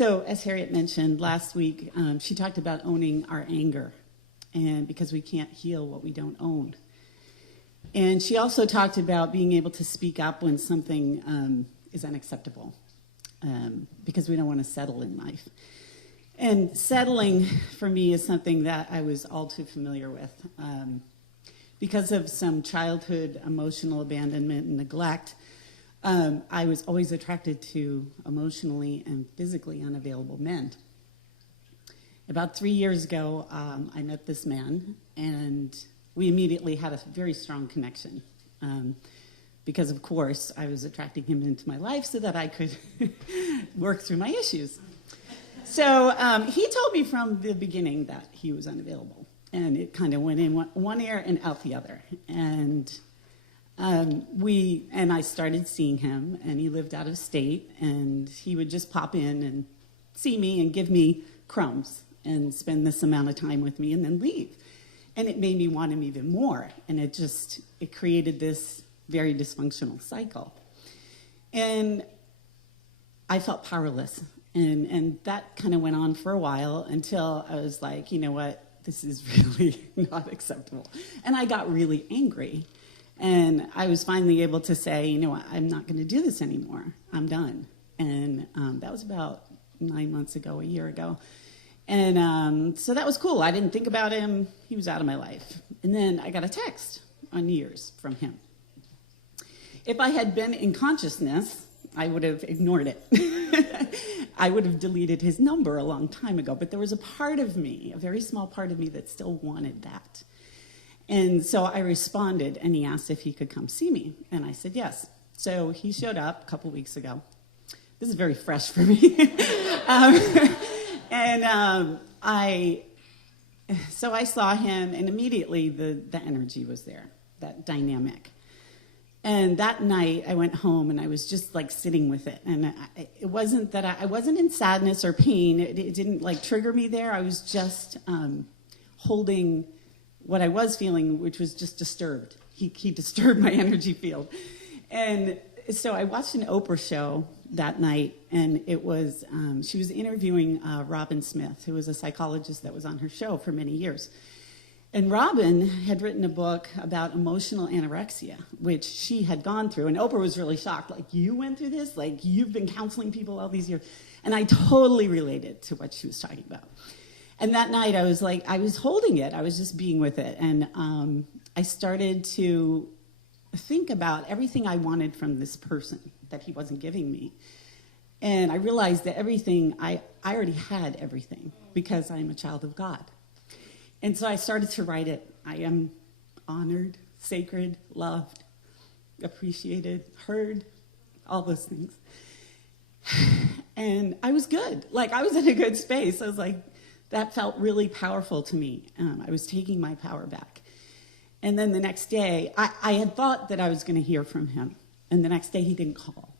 So as Harriet mentioned last week, she talked about owning our anger, and because we can't heal what we don't own. And she also talked about being able to speak up when something is unacceptable, because we don't want to settle in life. And settling, for me, is something that I was all too familiar with. Because of some childhood emotional abandonment and neglect, I was always attracted to emotionally and physically unavailable men. About 3 years ago, I met this man, and we immediately had a very strong connection. Because, of course, I was attracting him into my life so that I could work through my issues. So he told me from the beginning that he was unavailable. And it kind of went in one ear and out the other. And I started seeing him, and he lived out of state, and he would just pop in and see me and give me crumbs and spend this amount of time with me and then leave. And it made me want him even more. And it created this very dysfunctional cycle. And I felt powerless. And that kind of went on for a while until I was like, you know what, this is really not acceptable. And I got really angry. And I was finally able to say, you know what, I'm not going to do this anymore. I'm done. And that was about 9 months ago, a year ago. And so that was cool. I didn't think about him. He was out of my life. And then I got a text on New Year's from him. If I had been in consciousness, I would have ignored it. I would have deleted his number a long time ago. But there was a part of me, a very small part of me, that still wanted that. And so I responded, and he asked if he could come see me. And I said yes. So he showed up a couple weeks ago. This is very fresh for me. So I saw him, and immediately the energy was there, that dynamic. And that night I went home, and I was just like sitting with it. And it wasn't that I wasn't in sadness or pain. It didn't like trigger me there. I was just holding what I was feeling, which was just disturbed. He disturbed my energy field. And so I watched an Oprah show that night, and it was, she was interviewing Robin Smith, who was a psychologist that was on her show for many years. And Robin had written a book about emotional anorexia, which she had gone through. And Oprah was really shocked. Like, you went through this? Like, you've been counseling people all these years? And I totally related to what she was talking about. And that night, I was like, I was holding it. I was just being with it. And I started to think about everything I wanted from this person that he wasn't giving me. And I realized that everything, I already had everything because I'm a child of God. And so I started to write it. I am honored, sacred, loved, appreciated, heard, all those things. And I was good. Like, I was in a good space. I was like, that felt really powerful to me. I was taking my power back. And then the next day, I had thought that I was going to hear from him. And the next day, he didn't call.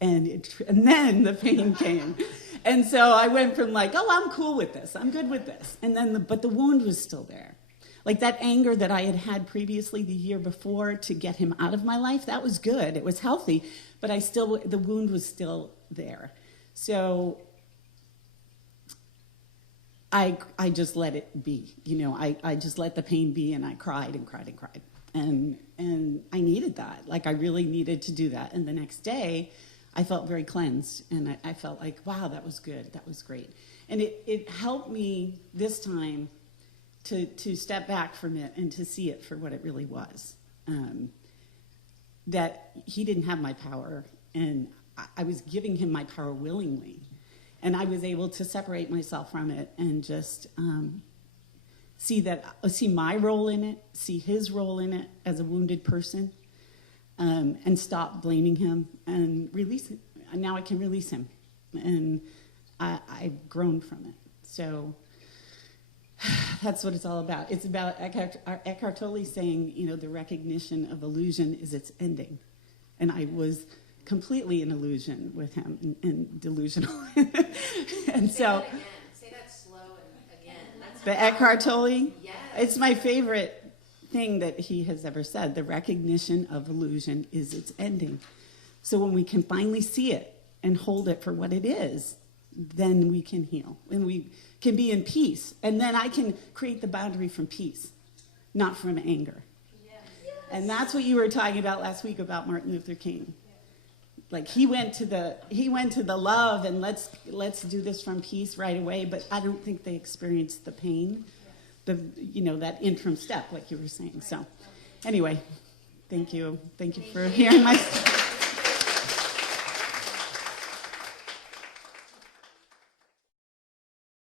And then the pain came. And so I went from like, oh, I'm cool with this. I'm good with this. And then, but the wound was still there. Like that anger that I had had previously the year before to get him out of my life, that was good. It was healthy. But the wound was still there. So I just let it be. You know, I just let the pain be, and I cried and cried and cried. And I needed that. Like, I really needed to do that. And the next day, I felt very cleansed, and I felt like, wow, that was good, that was great. And it helped me this time to step back from it and to see it for what it really was. That he didn't have my power, and I was giving him my power willingly. And I was able to separate myself from it and just see my role in it, see his role in it as a wounded person, and stop blaming him and release it. And now I can release him. And I've grown from it. So that's what it's all about. It's about Eckhart Tolle saying, you know, the recognition of illusion is its ending. And I was completely in illusion with him and delusional. And so Say that slow and again. The Eckhart Tolle? Yes. It's my favorite thing that he has ever said. The recognition of illusion is its ending. So when we can finally see it and hold it for what it is, then we can heal and we can be in peace. And then I can create the boundary from peace, not from anger. Yes. And that's what you were talking about last week about Martin Luther King. Like he went to the love and let's do this from peace right away, but I don't think they experienced the pain, that interim step like you were saying. So anyway, thank you for hearing my